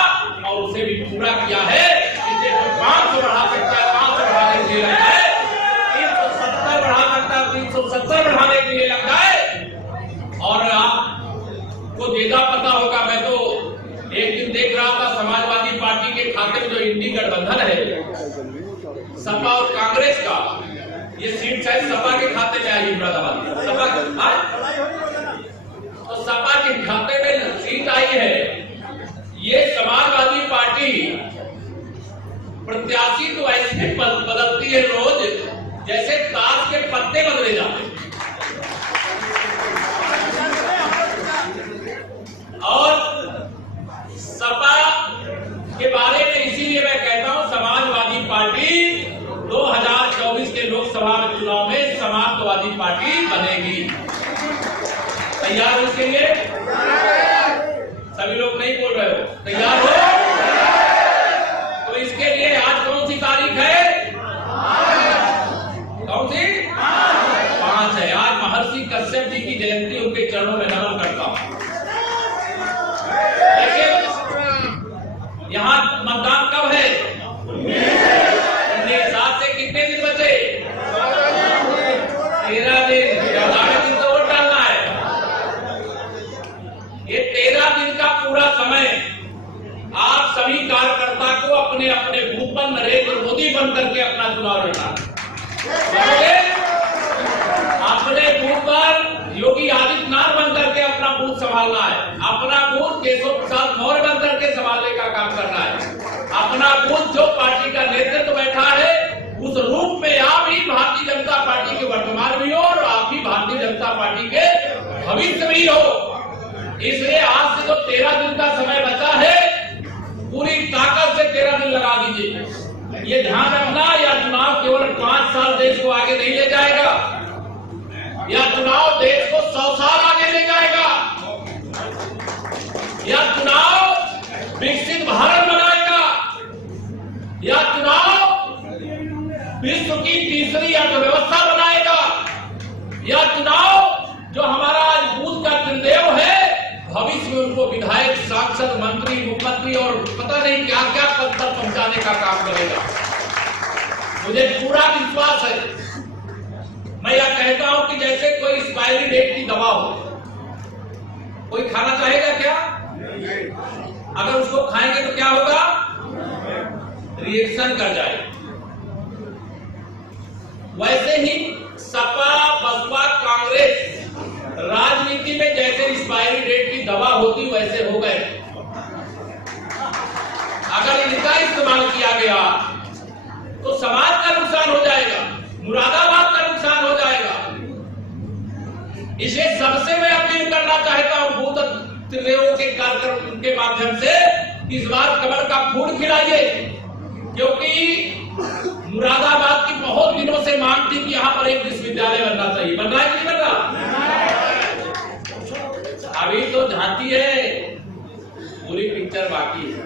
और उसे भी पूरा किया है। इसे 500 बढ़ा सकता है, 500 बढ़ाने के लिए लगता है, 370 बढ़ा सकता है, 370 बढ़ाने के लिए लगता है। और आपको ज्यादा पता होगा, मैं तो एक दिन देख रहा था समाजवादी पार्टी के खाते में जो इंडी गठबंधन है सपा और कांग्रेस का, ये सीट शायद सपा के खाते में आई मुरादाबाद। सपा तो सपा के खाते में सीट आई है। ये समाजवादी पार्टी प्रत्याशी तो ऐसे बदलती है रोज जैसे ताश के पत्ते बदले जाते हैं। और सपा के बारे में इसीलिए मैं कहता हूं समाजवादी पार्टी 2024 के लोकसभा चुनाव में समाजवादी पार्टी बनेगी। तैयार हो इसके लिए? सभी लोग नहीं बोल रहे हो, तैयार हो? तो इसके लिए आज कौन सी तारीख है? कौन सी? 5 है। आज महर्षि कश्यप जी की जयंती, उनके चरणों में नमन करता हूं। यहाँ मतदान कब है? 7 से कितने दिन बचे? 13 दिन। 11 दिन तो वोट डालना है। ये 13 दिन का पूरा समय आप सभी कार्यकर्ता को अपने अपने बूथ पर नरेंद्र मोदी बन करके अपना चुनाव लड़ना है। अपने बूथ पर योगी आदित्यनाथ बन करके अपना बूथ संभालना है। अपना बूथ केशव प्रसाद मौर्य बन करके संभालने का काम करना है। अपना बूथ जो पार्टी का नेतृत्व बैठा है उस रूप में आप ही भारतीय जनता पार्टी के वर्तमान भी हो और आप ही भारतीय जनता पार्टी के भविष्य भी हो। इसलिए आज से जो 13 दिन का समय बचा है, पूरी ताकत से 13 दिन लगा दीजिए। ये ध्यान रखना, यह चुनाव केवल 5 साल देश को आगे नहीं ले जाएगा, यह चुनाव देश को 100 साल आगे ले जाएगा। यह चुनाव विकसित भारत बनाएगा। यह चुनाव विश्व की तीसरी अर्थव्यवस्था बनाएगा। यह चुनाव जो हमारा आज बूथ का त्रिदेव है, भविष्य में उनको विधायक, सांसद, मंत्री, मुख्यमंत्री और पता नहीं क्या क्या पद पर पहुंचाने का काम करेगा। मुझे पूरा विश्वास है। मैं यह कहता हूं कि जैसे कोई एक्सपायरी डेट की दवा हो, कोई खाना चाहेगा क्या? अगर उसको खाएंगे तो क्या होगा? रिएक्शन कर जाएगा। वैसे ही सपा, बसपा, कांग्रेस राजनीति में जैसे एक्सपायरी डेट की दवा होती वैसे हो गए। अगर इनका इस्तेमाल किया गया तो समाज का नुकसान हो जाएगा, मुरादाबाद का नुकसान हो जाएगा। इसलिए सबसे मैं अपील करना चाहता हूं बूथ त्रिदेवों के कार्यक्रम के माध्यम से, इस बार कमल का फूल खिलाइए, क्योंकि मुरादाबाद की बहुत दिनों से मांग थी कि यहाँ पर एक विश्वविद्यालय बनना चाहिए। बन रहा है कि नहीं बन रहा? अभी तो झांकी है, पूरी पिक्चर बाकी है।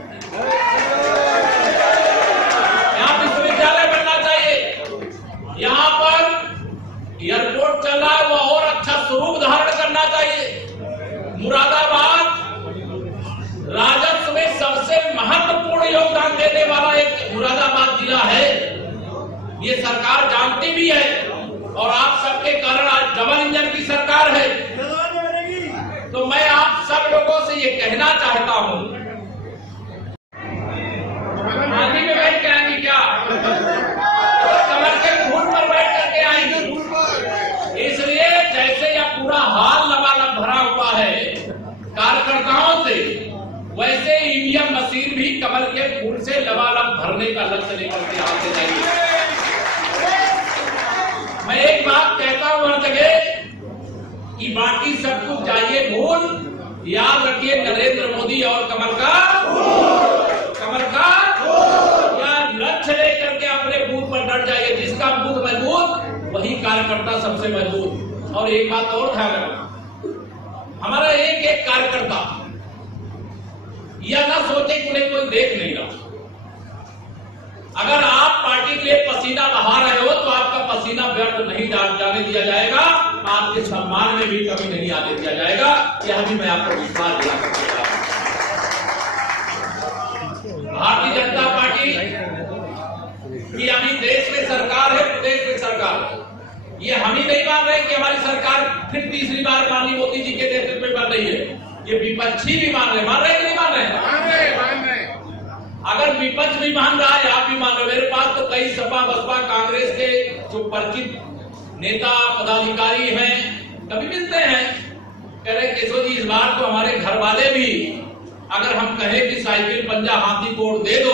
यहाँ विश्वविद्यालय मुरादाबाद जिला है, ये सरकार जानती भी है और आप सबके कारण आज डबल इंजन की सरकार है। तो मैं आप सब लोगों से ये कहना चाहता हूं, आगे में बैठ के आएंगी क्या? कमर के घूट पर बैठ करके आएंगी। इसलिए जैसे यह पूरा हाल लबालब भरा हुआ है कार्यकर्ताओं से, वैसे ईवीएम मशीन भी कमल के फूल से लबालब भरने का लक्ष्य लेकर के आते जाएंगे। मैं एक बात कहता हूं हर जगह कि बाकी सब कुछ जाइए भूल, याद रखिए नरेंद्र मोदी और कमल का या लक्ष्य लेकर के अपने बूथ पर डट जाइए। जिसका बूथ मजबूत वही कार्यकर्ता सबसे मजबूत। और एक बात और ध्यान रखना, हमारा एक एक कार्यकर्ता यह ना सोचे कि उन्हें कोई देख नहीं रहा। अगर आप पार्टी के लिए पसीना बहा रहे हो तो आपका पसीना व्यर्थ नहीं जाने दिया जाएगा, आपके सम्मान में भी कमी नहीं आने दिया जाएगा। यह भी मैं आपको विश्वास दिला सकता हूं। भारतीय जनता पार्टी की अभी देश में सरकार है, प्रदेश में सरकार है। ये हम ही नहीं मान रहे कि हमारी सरकार फिर तीसरी बार माननीय मोदी जी के नेतृत्व में बन रही है। ये विपक्षी भी मान रहे कि नहीं मान रहे? अगर विपक्ष भी मान रहा है, आप भी मान रहे। मेरे पास तो कई सपा बसपा कांग्रेस के जो परिचित नेता पदाधिकारी हैं, कभी मिलते हैं, कह रहे केशव जी इस बार तो हमारे घर वाले भी, अगर हम कहें कि साइकिल पंजा हाथी कोड़ दे दो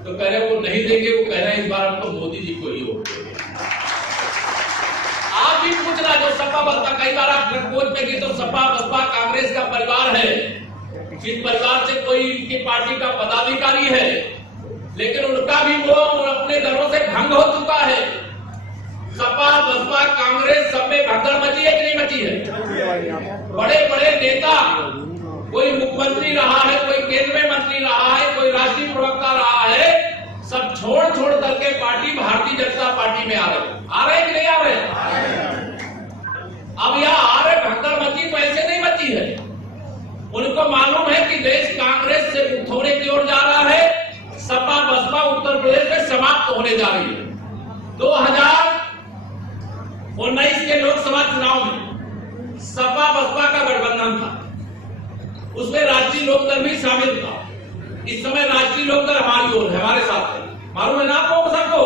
तो कह रहे वो नहीं देंगे। वो कह रहे हैं इस बार हम तो मोदी जी को ही वोट देंगे। आप भी पूछना, जो सपा बसपा, कई बार आप खोज में तो सपा बसपा कांग्रेस का परिवार है, जिस परिवार से कोई इनकी पार्टी का पदाधिकारी है, लेकिन उनका भी वो अपने दरों से भंग हो चुका है। सपा बसपा कांग्रेस सब में भगदड़ मची है कि नहीं मची है? बड़े बड़े नेता, कोई मुख्यमंत्री रहा है, कोई केंद्रीय मंत्री रहा है, कोई राष्ट्रीय प्रवक्ता रहा है, सब छोड़ करके पार्टी भारतीय जनता पार्टी में आ रहे कि नहीं आ रहे? अब यह आ रहे भगदड़ मची, तो ऐसे नहीं मची है। उनको मालूम है कि देश कांग्रेस से मुक्त होने की ओर जा रहा है, सपा बसपा उत्तर प्रदेश में समाप्त होने जा रही है। 2019 के लोकसभा चुनाव में सपा बसपा का गठबंधन था, उसमें राष्ट्रीय लोकदल भी शामिल था। इस समय राष्ट्रीय लोकदल हमारी ओर है, हमारे साथ है। मालूम है ना आपको सबको?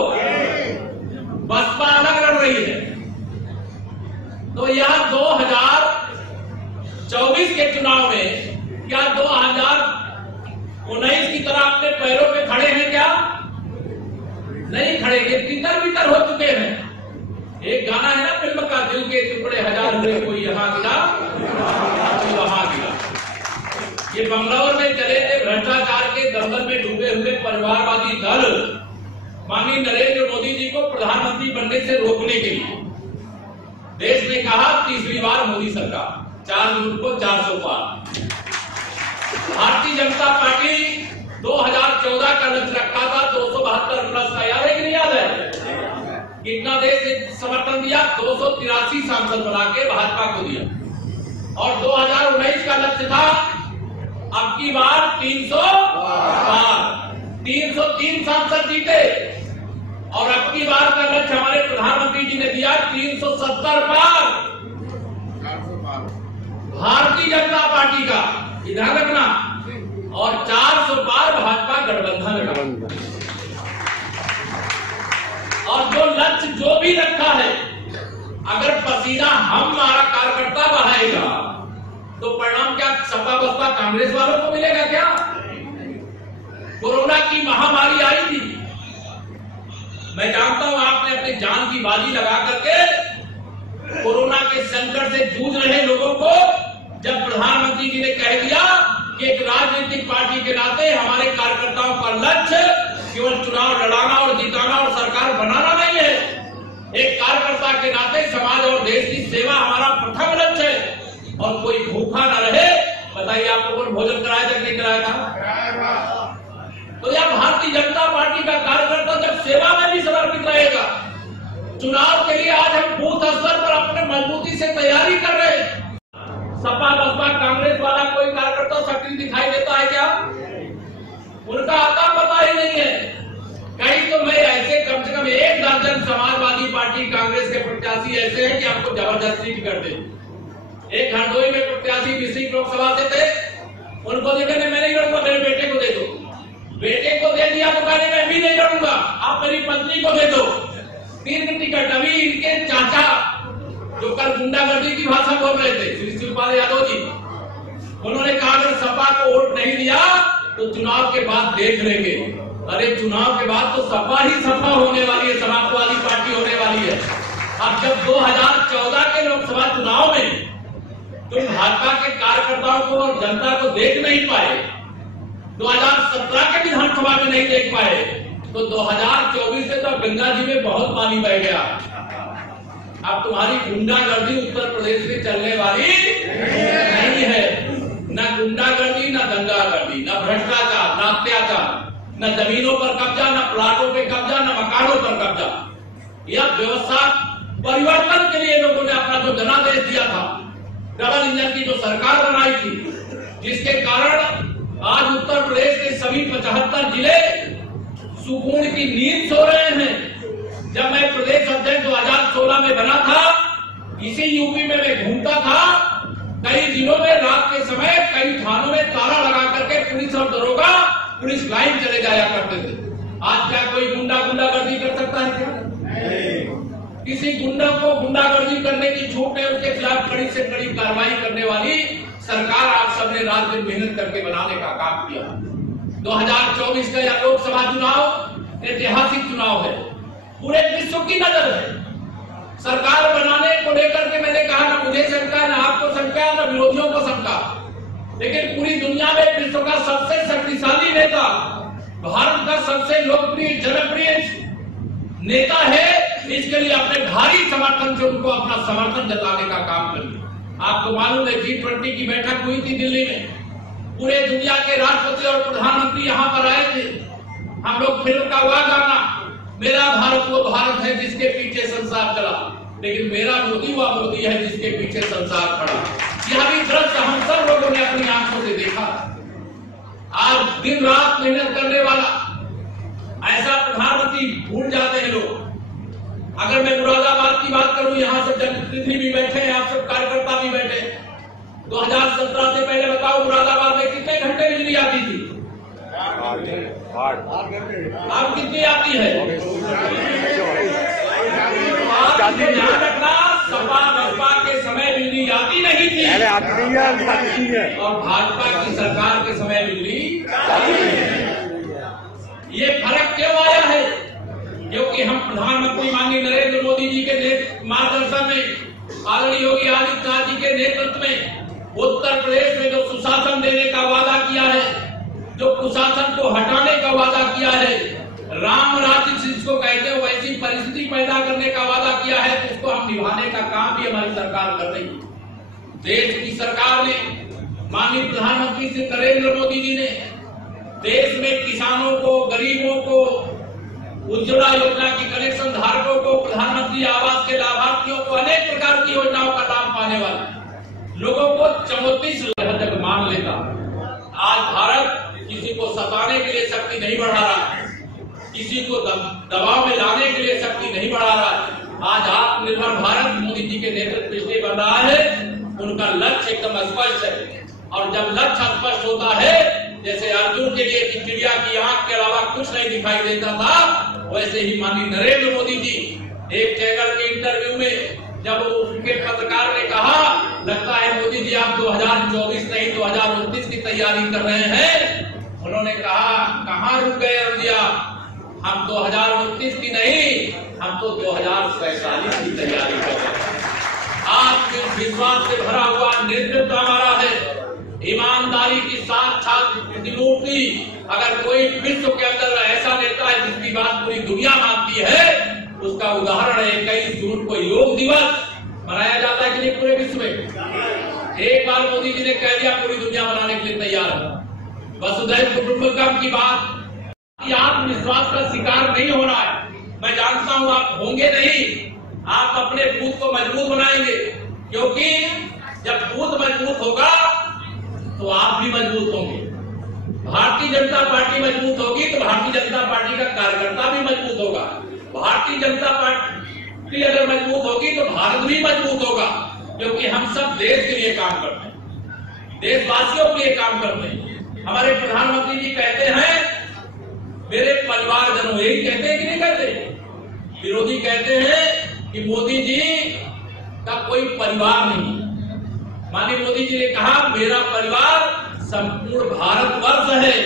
बसपा अलग लड़ रही है। तो यह 2024 के चुनाव में क्या 2019 की तरह अपने पैरों पे खड़े हैं क्या? नहीं खड़े, तितर बितर हो चुके हैं। एक गाना है ना फिल्म का, दिल के टुकड़े हजार हुए, कोई यहाँ गिरा कोई वहां गिरा। ये बंगलौर में चले थे भ्रष्टाचार के दलदल में डूबे हुए परिवारवादी दल माननीय नरेंद्र मोदी जी को प्रधानमंत्री बनने से रोकने के लिए देश ने कहा तीसरी बार मोदी सरकार, 4 जून को 400 पार। भारतीय जनता पार्टी 2014 का लक्ष्य रखा था 272 प्लस का, याद है कि नहीं याद है? कितना देश ने समर्थन दिया? 283 सांसद बना के भाजपा को दिया। और 2019 का लक्ष्य था अब की बार 300 पार, 303 सांसद जीते। और अब की बार का लक्ष्य हमारे प्रधानमंत्री जी ने दिया 370 पार भारतीय जनता पार्टी का, ध्यान रखना। और 400 पार भाजपा गठबंधन का। और जो लक्ष्य जो भी रखा है, अगर पसीना हमारा कार्यकर्ता बहाएगा तो परिणाम क्या सपा बसपा कांग्रेस वालों को मिलेगा क्या? कोरोना की महामारी आई थी, मैं जानता हूं आपने अपनी जान की बाजी लगा करके कोरोना के संकट से जूझ रहे लोगों को जब प्रधानमंत्री जी ने कह दिया कि एक राजनीतिक पार्टी के नाते हमारे कार्यकर्ताओं का लक्ष्य केवल चुनाव लड़ाना और जिताना और सरकार बनाना नहीं है, एक कार्यकर्ता के नाते समाज और देश की सेवा हमारा प्रथम लक्ष्य है। और कोई भूखा न रहे। बताइए आप लोगों ने भोजन कराया था कि नहीं कराया था? तो यह भारतीय जनता पार्टी का कार्यकर्ता जब सेवा में भी समर्पित रहेगा, चुनाव के लिए आज हम बूथ स्तर पर अपने मजबूती से तैयारी कर रहे हैं। सपा बसपा कांग्रेस वाला कोई कार्यकर्ता सक्रिय दिखाई देता है क्या? उनका आता पता ही नहीं है। सीट कर दे। एक हरदोई में प्रत्याशी मिश्री लोकसभा से थे, उनको देखने मैं नहीं लड़ूंगा, मेरे बेटे को दे दो। बेटे को दे दिया तो कहने मैं भी नहीं लड़ूंगा, आप मेरी पत्नी को दे दो। 3 टिकट। अभी इनके चाचा जो कल गुंडागर्दी की भाषा बोल रहे थे, श्री शिवपाल यादव जी, उन्होंने कहा अगर सपा को वोट नहीं दिया तो चुनाव के बाद देख लेंगे। अरे चुनाव के बाद तो सपा ही सपा होने वाली है, समाजवादी पार्टी होने वाली है। अब जब 2014 के लोकसभा चुनाव में तुम भाजपा के कार्यकर्ताओं को और जनता को देख नहीं पाए, 2017 के विधानसभा में नहीं देख पाए, तो 2024 से तो गंगा जी में बहुत पानी बह गया। अब तुम्हारी गुंडागर्दी उत्तर प्रदेश में चलने वाली नहीं है। न गुंडागर्दी, न दंगागर्दी, न भ्रष्टाचार, न अत्याचार, न जमीनों पर कब्जा, न प्लाटों पे कब्जा, न मकानों पर कब्जा। यह व्यवस्था परिवर्तन के लिए लोगों ने अपना जो जनादेश दिया था, डबल इंजन की जो सरकार बनाई थी, जिसके कारण आज उत्तर प्रदेश के सभी 75 जिले सुकून की नींद सो रहे हैं। जब मैं प्रदेश अध्यक्ष 2016 में बना था, इसी यूपी में मैं घूमता था, कई जिलों में रात के समय कई थानों में ताला लगा करके पुलिस और दरोगा पुलिस लाइन चले जाया करते थे। आज क्या कोई गुंडागर्दी कर सकता है क्या? किसी गुंडा को गुंडागर्दी करने की छूट है, उसके खिलाफ कड़ी से कड़ी कार्रवाई करने वाली सरकार आप सबने रात दिन मेहनत करके बनाने का काम किया। 2024 का यह लोकसभा चुनाव ऐतिहासिक चुनाव है, पूरे विश्व की नजर है। सरकार बनाने को लेकर के मैंने कहा ना मुझे शंका, ना आपको शंका, ना विरोधियों को शंका, लेकिन पूरी दुनिया में विश्व का सबसे शक्तिशाली नेता, भारत का सबसे लोकप्रिय जनप्रिय नेता है, इसके लिए अपने भारी समर्थन से उनको अपना समर्थन जताने का काम करिए। आपको मालूम है G20 की बैठक हुई थी दिल्ली में, पूरे दुनिया के राष्ट्रपति और प्रधानमंत्री यहाँ पर आए थे। हम लोग फिल्म का हुआ गाना, मेरा भारत वो भारत है जिसके पीछे संसार चला, लेकिन मेरा मोदी वो मोदी है जिसके पीछे संसार खड़ा। यह भी दृश्य हम सब लोगों ने अपनी आंखों से देखा। आज दिन रात मेहनत करने वाला ऐसा प्रधानमंत्री भूल जाते हैं लोग। अगर मैं मुरादाबाद की बात करूं, यहाँ से जनप्रतिनिधि भी बैठे हैं, आप सब कार्यकर्ता भी बैठे। 2017 से पहले बताओ मुरादाबाद में कितने घंटे बिजली आती थी? अब कितनी आती है? ध्यान रखना, सपा बसपा के समय बिजली आती नहीं थी, और भाजपा की सरकार के समय बिजली ये फर्क क्यों आया है? क्योंकि हम प्रधानमंत्री माननीय नरेंद्र मोदी जी के मार्गदर्शन में, आदरणीय योगी आदित्यनाथ जी के नेतृत्व में उत्तर प्रदेश में जो सुशासन देने का वादा किया है, जो कुशासन को हटाने का वादा किया है, राम राज्य जिसको कहते हैं वैसी परिस्थिति पैदा करने का वादा किया है, उसको हम निभाने का काम भी हमारी सरकार कर रही है। देश की सरकार ने, माननीय प्रधानमंत्री श्री नरेंद्र मोदी जी ने देश में किसानों को, गरीबों को, उज्ज्वला योजना की कनेक्शन धारकों को, प्रधानमंत्री आवास के लाभार्थियों को, अनेक प्रकार की योजनाओं का लाभ पाने वाले लोगों को 34 लाख तक मान लेता। आज भारत किसी को सताने के लिए शक्ति नहीं बढ़ा रहा है, किसी को दबाव में लाने के लिए शक्ति नहीं बढ़ा रहा है। आज आत्मनिर्भर भारत मोदी जी के नेतृत्व में बन रहा है। उनका लक्ष्य एकदम स्पष्ट है, और जब लक्ष्य स्पष्ट होता है, जैसे अर्जुन के लिए चिड़िया की आंख के अलावा कुछ नहीं दिखाई देता था, वैसे ही माननीय नरेंद्र मोदी जी एक चैनल के इंटरव्यू में जब उनके पत्रकार ने कहा, लगता है मोदी जी आप 2024 नहीं 2029 की तैयारी कर रहे हैं, उन्होंने कहा कहाँ रुक गए अर्जिया, हम 2029 की नहीं, हम तो 2047 की तैयारी कर रहे हैं। आत्मविश्वास से भरा हुआ नेतृत्व हमारा है, ईमानदारी की साक्षात प्रतिमूर्ति। अगर कोई विश्व के अंदर ऐसा नेता है जिसकी बात पूरी दुनिया मानती है, उसका उदाहरण है 21 जून को योग दिवस मनाया जाता है कि नहीं पूरे विश्व में। एक बार मोदी जी ने कह दिया पूरी दुनिया मनाने के लिए तैयार है। वसुधैव कुटुंबकम की बात, आत्मविश्वास का शिकार नहीं होना है। मैं जानता हूं आप होंगे नहीं, आप अपने बूथ को मजबूत बनाएंगे, क्योंकि जब बूथ मजबूत होगा तो आप भी मजबूत होंगे। भारतीय जनता पार्टी मजबूत होगी तो भारतीय जनता पार्टी का कार्यकर्ता भी मजबूत होगा। भारतीय जनता पार्टी अगर मजबूत होगी तो भारत भी मजबूत होगा। क्योंकि हम सब देश के लिए काम करते हैं, देशवासियों के लिए काम करते हैं। हमारे प्रधानमंत्री जी कहते हैं मेरे परिवारजनों, यही कहते हैं कि नहीं कहते? विरोधी कहते हैं कि मोदी जी का कोई परिवार नहीं। माननीय मोदी जी ने कहा मेरा परिवार संपूर्ण भारतवर्ष है,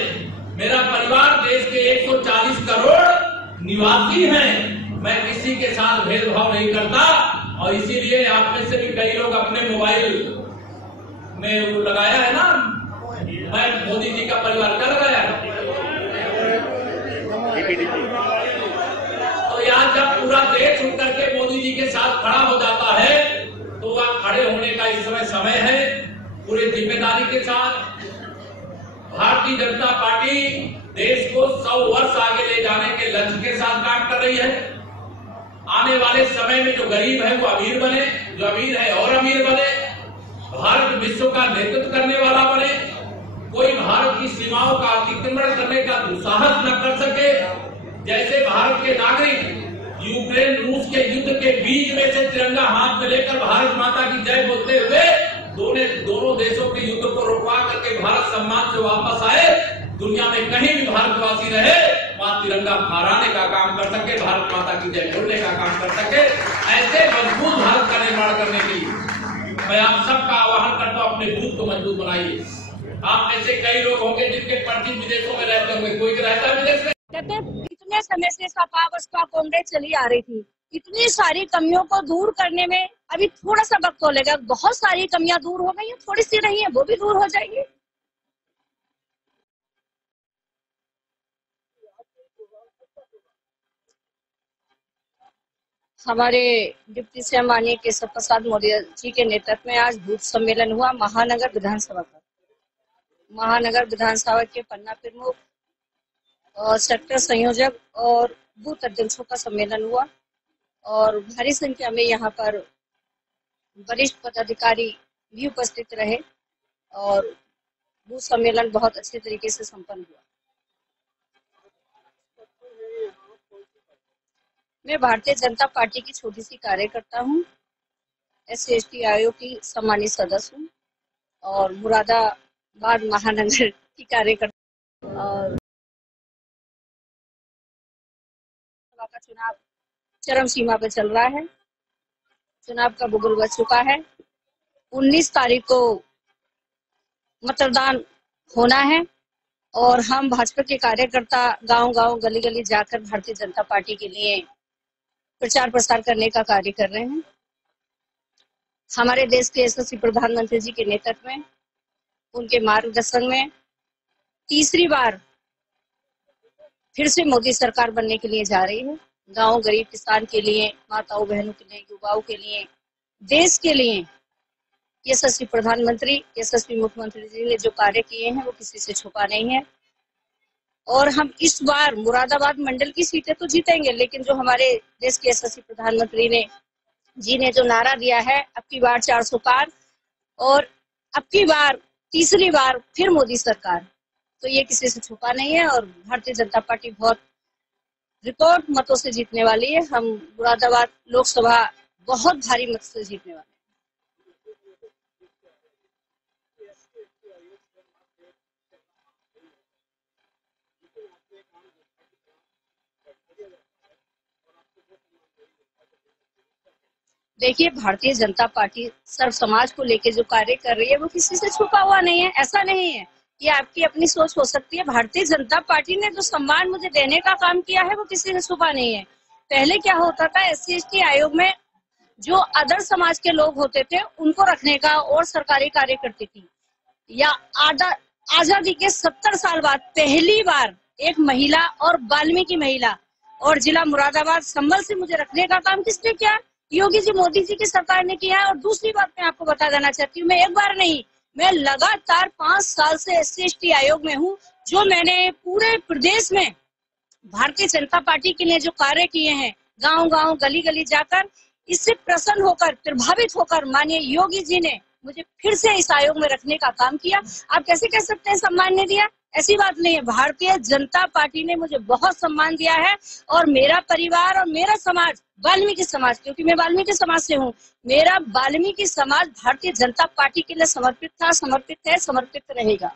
मेरा परिवार देश के 140 करोड़ निवासी हैं, मैं किसी के साथ भेदभाव नहीं करता। और इसीलिए आप में से भी कई लोग अपने मोबाइल में वो लगाया है ना, मैं मोदी जी का परिवार क्या लगाया है? तो यहाँ जब पूरा देश उठ करके मोदी जी के साथ खड़ा हो जाता है तो वह खड़े होने का इस समय है। पूरी जिम्मेदारी के साथ भारतीय जनता पार्टी देश को 100 वर्ष आगे ले जाने के लक्ष्य के साथ काम कर रही है। आने वाले समय में जो गरीब है वो अमीर बने, जो अमीर है और अमीर बने, भारत विश्व का नेतृत्व करने वाला बने, कोई भारत की सीमाओं का अतिक्रमण करने का दुस्साहस न कर सके। जैसे भारत के नागरिक यूक्रेन रूस के युद्ध के बीच में से तिरंगा हाथ में लेकर भारत माता की जय बोलते हुए दोनों देशों के युद्ध को रोकवा करके भारत सम्मान से वापस आए, दुनिया में कहीं भी भारतवासी रहे वहां तिरंगा फहराने का काम कर सके, भारत माता की जय बोलने का काम कर सके। ऐसे मजबूत भारत का निर्माण करने की मैं आप सबका आह्वान करता हूं, अपने बूथ को मजबूत बनाइए। आप में से कई लोग होंगे जिनके परिचित विदेशों में रहते होंगे, कोई रहता है विदेश में। इतने समय से सपा बसपा कांग्रेस चली आ रही थी, इतनी सारी कमियों को दूर करने में अभी थोड़ा सा वक्त तो लगेगा। बहुत सारी कमियां दूर हो गई हैं, थोड़ी सी रही है वो भी दूर हो जाएंगी। हमारे डिप्टी सीएम माननीय केशव प्रसाद मौर्य जी के नेतृत्व में आज बूथ सम्मेलन हुआ महानगर विधानसभा का। महानगर विधानसभा के पन्ना प्रमुख और सेक्टर संयोजक और बूथ अध्यक्षों का सम्मेलन हुआ और भारी संख्या में यहाँ पर वरिष्ठ पदाधिकारी भी उपस्थित रहे और बूथ सम्मेलन बहुत अच्छे तरीके से संपन्न हुआ। मैं भारतीय जनता पार्टी की छोटी सी कार्यकर्ता हूँ, SC/ST आयोग की सम्मानित सदस्य हूँ और मुरादाबाद महानगर की कार्यकर्ता। और का चुनाव चरम सीमा पे चल रहा है, चुनाव का बुगुल बज चुका है। 19 तारीख को मतदान होना है और हम भाजपा के कार्यकर्ता गांव-गांव गली-गली जाकर भारतीय जनता पार्टी के लिए प्रचार प्रसार करने का कार्य कर रहे हैं। हमारे देश के यशस्वी प्रधानमंत्री जी के नेतृत्व में, उनके मार्गदर्शन में तीसरी बार फिर से मोदी सरकार बनने के लिए जा रही है। गांव गरीब किसान के लिए, माताओं बहनों के लिए, युवाओं के लिए, देश के लिए यशस्वी प्रधानमंत्री, यशस्वी मुख्यमंत्री जी ने जो कार्य किए हैं वो किसी से छुपा नहीं है। और हम इस बार मुरादाबाद मंडल की सीटें तो जीतेंगे, लेकिन जो हमारे देश के यशस्वी प्रधानमंत्री ने जो नारा दिया है अब की बार 400 पार और अब की बार तीसरी बार फिर मोदी सरकार, तो ये किसी से छुपा नहीं है और भारतीय जनता पार्टी बहुत रिकॉर्ड मतों से जीतने वाली है। हम मुरादाबाद लोकसभा बहुत भारी मत से जीतने वाले हैं। देखिए, भारतीय जनता पार्टी सर्व समाज को लेकर जो कार्य कर रही है वो किसी से छुपा हुआ नहीं है। ऐसा नहीं है, ये आपकी अपनी सोच हो सकती है। भारतीय जनता पार्टी ने जो सम्मान मुझे देने का काम किया है वो किसी से छुपा नहीं है। पहले क्या होता था, SC/ST आयोग में जो अदर समाज के लोग होते थे उनको रखने का और सरकारी कार्य करती थी। या आजादी के 70 साल बाद पहली बार एक महिला और वाल्मीकि महिला और जिला मुरादाबाद संभल से मुझे रखने का काम किसने किया? योगी जी, मोदी जी की सरकार ने किया है। और दूसरी बात मैं आपको बता देना चाहती हूँ, मैं एक बार नहीं, मैं लगातार 5 साल से SC/ST आयोग में हूँ। जो मैंने पूरे प्रदेश में भारतीय जनता पार्टी के लिए जो कार्य किए हैं, गांव-गांव गली-गली जाकर, इससे प्रसन्न होकर, प्रभावित होकर माननीय योगी जी ने मुझे फिर से इस आयोग में रखने का काम किया। आप कैसे कह सकते हैं सम्मान ने दिया? ऐसी बात नहीं है। भारतीय जनता पार्टी ने मुझे बहुत सम्मान दिया है और मेरा परिवार और मेरा समाज, वाल्मीकि समाज, क्योंकि मैं वाल्मीकि समाज से हूँ, मेरा वाल्मीकि समाज भारतीय जनता पार्टी के लिए समर्पित था, समर्पित है, समर्पित रहेगा।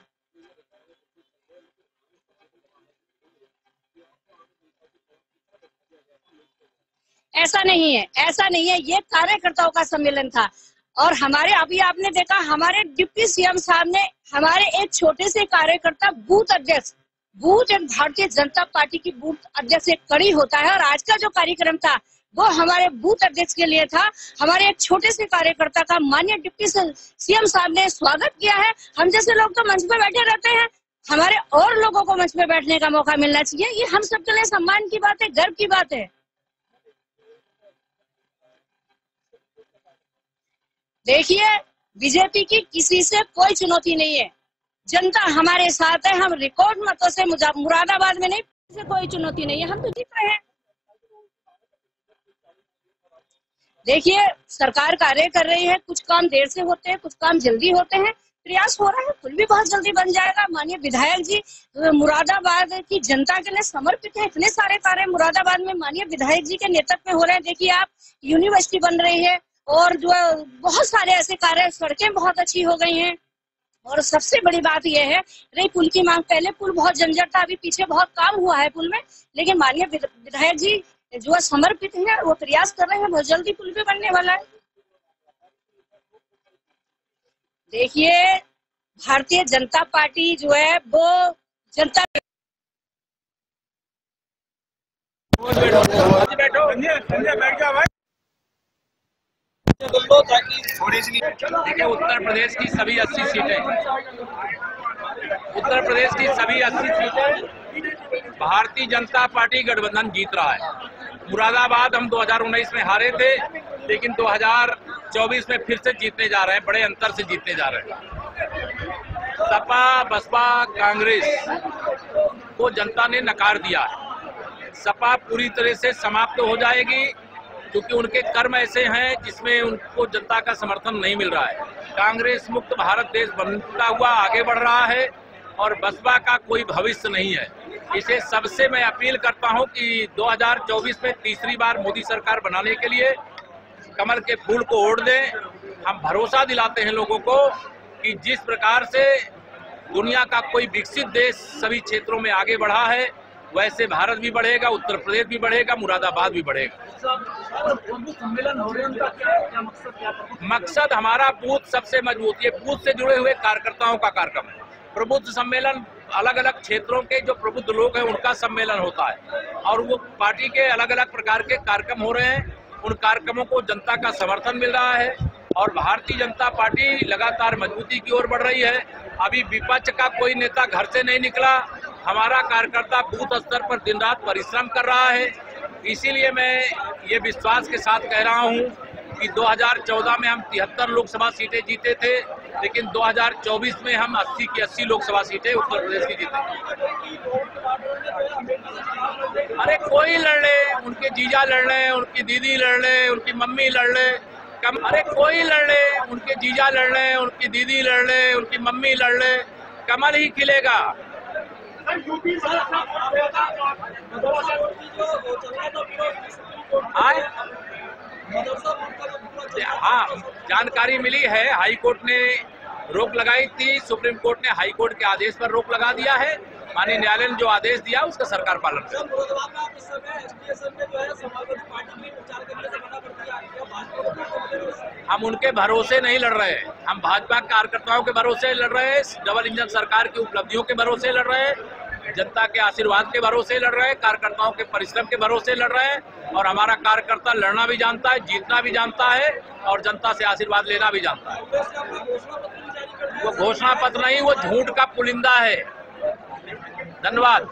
ऐसा नहीं है, ऐसा नहीं है, ये कार्यकर्ताओं का सम्मेलन था। और हमारे अभी आपने देखा हमारे डिप्टी सीएम साहब ने हमारे एक छोटे से कार्यकर्ता बूथ अध्यक्ष, बूथ एक भारतीय जनता पार्टी की बूथ अध्यक्ष एक कड़ी होता है, और आज का जो कार्यक्रम था वो हमारे बूथ अध्यक्ष के लिए था। हमारे एक छोटे से कार्यकर्ता का माननीय डिप्टी सीएम साहब ने स्वागत किया है। हम जैसे लोग तो मंच पे बैठे रहते हैं, हमारे और लोगों को मंच पे बैठने का मौका मिलना चाहिए। ये हम सबके लिए सम्मान की बात है, गर्व की बात है। देखिए, बीजेपी की किसी से कोई चुनौती नहीं है, जनता हमारे साथ है। हम रिकॉर्ड मतों से मुरादाबाद में नहीं, से कोई चुनौती नहीं है, हम तो जीत रहे हैं। देखिए, सरकार कार्य कर रही है, कुछ काम देर से होते हैं, कुछ काम जल्दी होते हैं, प्रयास हो रहा है, पुल भी बहुत जल्दी बन जाएगा। माननीय विधायक जी मुरादाबाद की जनता के लिए समर्पित है। इतने सारे कार्य मुरादाबाद में माननीय विधायक जी के नेतृत्व में हो रहे हैं। देखिए आप, यूनिवर्सिटी बन रही है और जो बहुत सारे ऐसे कार्य, सड़कें बहुत अच्छी हो गई हैं। और सबसे बड़ी बात यह है, रही पुल की मांग, पहले पुल बहुत जंजट था, अभी पीछे बहुत काम हुआ है पुल में, लेकिन माननीय विधायक जी जो समर्पित है वो प्रयास कर रहे हैं, बहुत जल्दी पुल भी बनने वाला है। देखिए, भारतीय जनता पार्टी जो है वो जनता देखिए, उत्तर प्रदेश की सभी 80 सीटें भारतीय जनता पार्टी गठबंधन जीत रहा है। मुरादाबाद हम 2019 में हारे थे, लेकिन 2024 में फिर से जीतने जा रहे हैं, बड़े अंतर से जीतने जा रहे हैं। सपा, बसपा, कांग्रेस को जनता ने नकार दिया है। सपा पूरी तरह से समाप्त हो जाएगी, क्योंकि उनके कर्म ऐसे हैं जिसमें उनको जनता का समर्थन नहीं मिल रहा है। कांग्रेस मुक्त भारत देश बनता हुआ आगे बढ़ रहा है और बसपा का कोई भविष्य नहीं है। इसे सबसे मैं अपील करता हूं कि 2024 में तीसरी बार मोदी सरकार बनाने के लिए कमल के फूल को ओढ़ दें। हम भरोसा दिलाते हैं लोगों को कि जिस प्रकार से दुनिया का कोई विकसित देश सभी क्षेत्रों में आगे बढ़ा है, वैसे भारत भी बढ़ेगा, उत्तर प्रदेश भी बढ़ेगा, मुरादाबाद भी बढ़ेगा। सम्मेलन हो रहे हैं, उनका क्या मकसद, क्या मकसद हमारा बूथ सबसे मजबूत, ये बूथ से जुड़े हुए कार्यकर्ताओं का कार्यक्रम है। प्रबुद्ध सम्मेलन अलग अलग क्षेत्रों के जो प्रबुद्ध लोग हैं उनका सम्मेलन होता है, और वो पार्टी के अलग अलग प्रकार के कार्यक्रम हो रहे हैं। उन कार्यक्रमों को जनता का समर्थन मिल रहा है और भारतीय जनता पार्टी लगातार मजबूती की ओर बढ़ रही है। अभी विपक्ष का कोई नेता घर से नहीं निकला। हमारा कार्यकर्ता बूथ स्तर पर दिन रात परिश्रम कर रहा है। इसीलिए मैं ये विश्वास के साथ कह रहा हूँ कि 2014 में हम 73 लोकसभा सीटें जीते थे, लेकिन 2024 में हम 80 की 80 लोकसभा सीटें उत्तर प्रदेश की जीते। अरे कोई लड़ ले, उनके जीजा लड़ ले, उनकी दीदी लड़ ले, उनकी मम्मी लड़ ले, अरे कोई लड़ ले, उनके जीजा लड़ ले, उनकी दीदी लड़ ले, उनकी मम्मी लड़ ले, कमल ही खिलेगा। हाँ, जानकारी मिली है, हाई कोर्ट ने रोक लगाई थी, सुप्रीम कोर्ट ने हाई कोर्ट के आदेश पर रोक लगा दिया है। माननीय न्यायालय ने जो आदेश दिया उसका सरकार पालन करे। हम उनके भरोसे नहीं लड़ रहे हैं, हम भाजपा कार्यकर्ताओं के भरोसे लड़ रहे हैं, डबल इंजन सरकार की उपलब्धियों के भरोसे लड़ रहे हैं, जनता के आशीर्वाद के भरोसे लड़ रहे हैं, कार्यकर्ताओं के परिश्रम के भरोसे लड़ रहे हैं। और हमारा कार्यकर्ता लड़ना भी जानता है, जीतना भी जानता है और जनता से आशीर्वाद लेना भी जानता है। वो घोषणा पत्र नहीं, वो झूठ का पुलिंदा है। धन्यवाद।